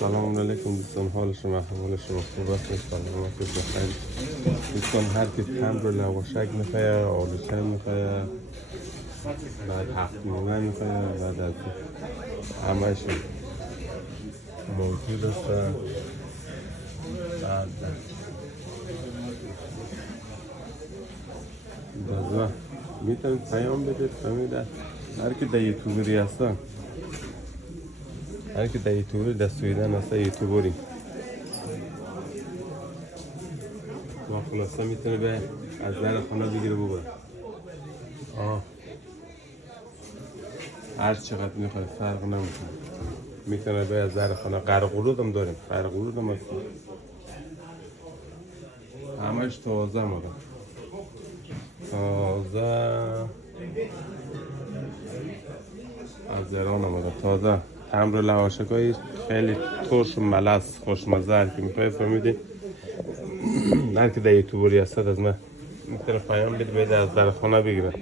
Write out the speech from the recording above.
سلام علیکم دوستان، حال شما خوب است؟ انشاءالله که بخیر. دوستان هر کی تمر و لواشک میخواه، آلوچه میخواه، بعد 7 میخواه، بعد از همهش موجود است. بعد بازا میتونید پیام بدید، فهمیده هر کی در یوتیوبری هستن، هر کی در یوتیوبری در سویدن هست، یوتیوبری ما خلاصه میتونه به از در خانه بگیره ببره. هر چقدر میخواد فرق نمیکنه، میتونه به از در خانه. قرقورود هم داریم، قرقورود هم هست، همش تازه مادم، تازه از ایران آمده، تازه. تمر لواشکایی خیلی ترش و ملس خوشمزه که میخوایی فهمیدی. هر که در یوتیوبری هستد از من میتونه پیام بده از در خانه بگیره.